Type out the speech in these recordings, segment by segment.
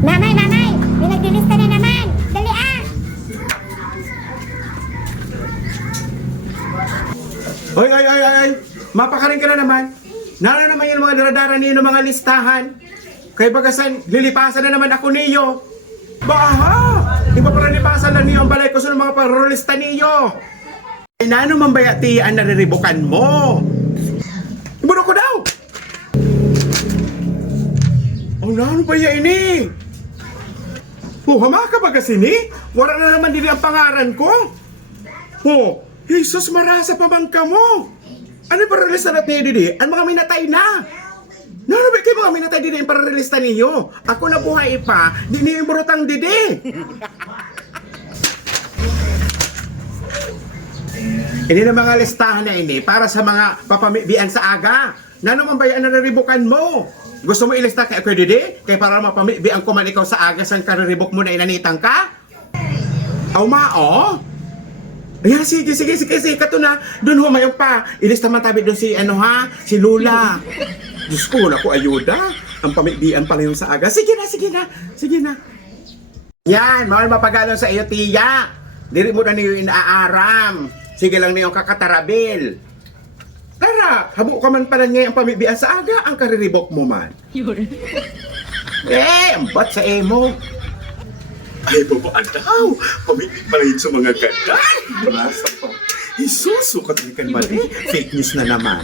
Nanay, nanay! May naglilista na naman! Dali ah! Oy, oy, oy, oy, oy! Mapakarin ka na naman. Nara naman yung mga daradara niyo ng mga listahan. Kaya bagasan, lilipasan na naman ako niyo. Baha! Iba para lipasan lang niyo ang balay ko sa mga parolista niyo. Ay nano man bayati ang nariribukan mo? Ibuno ko daw! Ang nano ba yan ini? Hama ka ba kasi ni? Wala na naman din ang pangaran ko. Oh, Jesus marasa pa man ka mo. Ano para relista na tayo didi? Ang mga minatay na. Nano ba kayo mga minatay didi yung para relista niyo? Ako na buhay pa, di niyo yung burutang didi. Hindi na mga listahan na ini para sa mga papamibian sa aga. Nano man ba yan na naribukan mo? Gusto mo ilista kay ako didi? Kaya para mapamibian ko man ikaw sa aga sang kariribok mo na inanitang ka? Aw mao? Ayan, sige, kato na. Doon humayong pa. Ilista man tabi doon si, si Lula. Diyos ko, wala ko ayuda. Ang pamibian pala yung sa aga. Sige na. Yan, mahal mapagalon sa iyo, tiya. Diri mo na niyo inaaram. Sige lang niyo kakatarabil. Tara, habo ka man pala ngayon ang pamibian sa aga, ang kariribok mo man. Ambat sa emo. Ay, babaan daw. Pamibig pala yun sa mga ganda. Marasa pa. Isuso, katalikan mali. Fake news na naman.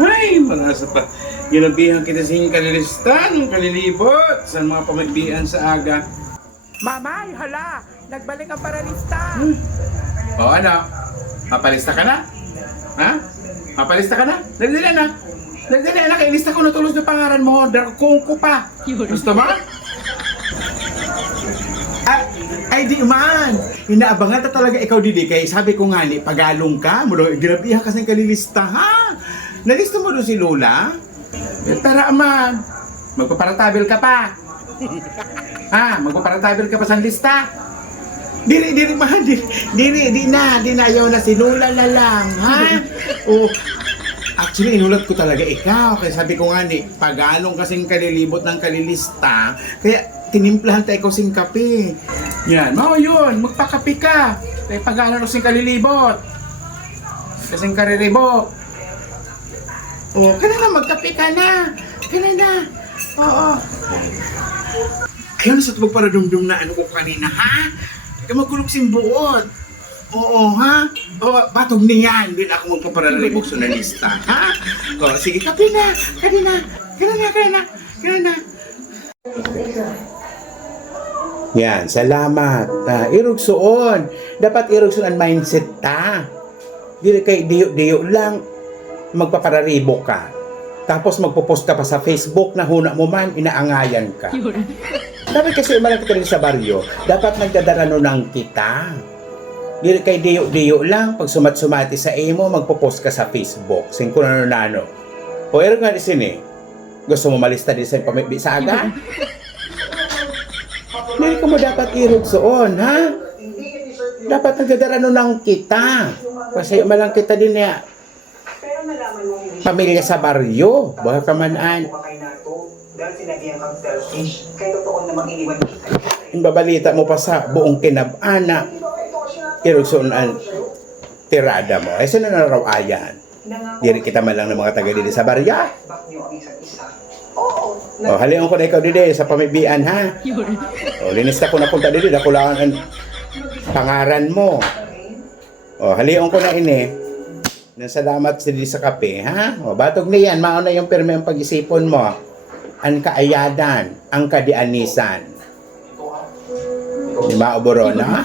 Ay, marasa pa. Ginabihan kita sa inyong kalilistan, kalilibot, sa mga pamibian sa aga. Mamay, hala, nagbalik ang paralista. O ano? Mapalista ka na? Ha? Mapalista ka na? Dali na. Ilista ko na tulos na pangaran mo. Drakong ko pa. Gusto mo? Ay di man. Inaabangan ta talaga ikaw didi kay sabi ko nga ni pagalong ka. Mulo ginabihan kasi kalilista ha. Nalista mo doon si Lola? Tara man. Magpaparatabil ka pa. Ha? Magpaparatabil ka pa sa lista. Diri man. Di na ayaw na si Lola na lang. Ha? Oh. Actually, inulat ko talaga ikaw. Kaya sabi ko nga ni, pagalong kasing kalilibot ng kalilista, kaya tinimplahan tayo ikaw sing kape. Yan, mao yun, magpakape ka. Kaya pagalong kasing kalilibot. Kasing kariribot. Oh, kana na, magkape ka na. Kana na. Oo. Kaya sa tubog para dumdum na ano ko kanina, ha? Kaya magkulog sing buod. Oo, ha? O, batog niyan. Bin ako magpapararibok sa lista, ha? O, sige, kape na. Kana na. Yan, salamat. Irugsoon. Dapat irugsoon ang mindset ta. Dili kay diyo lang magpapararibok ka. Tapos magpo-post ka pa sa Facebook na huna mo man, inaangayan ka. Dapat kasi umalang kita rin sa baryo, dapat nagdadarano ng kita. Dili kay diyo lang, pag sumat-sumati sa imo, magpo-post ka sa Facebook. Sing kung ano. O ero nga din gusto mo malista din sa pamibi sa aga? Dili ka mo dapat irugsoon, ha? Dapat nagdadarano ng kita. Kasi umalang kita din niya. Pamilya sa baryo, baka kamanaan. Babalita mo pa sa buong kinabana. Irugsoon ang tirada mo. Ay, saan na raw ayan? Diri kita man lang ng mga taga didi sa barya. O, halion ko na ikaw didi sa pamibian, ha? O, linista ko na punta didi. Nakulaan ang pangaran mo. O, halion ko na ini. Nasalamat didi sa kape, ha? O, batog niyan. Mauna yung pirme ang pag-isipon mo. Ang kaayadan, ang kadianisan. Di ba, Oborona?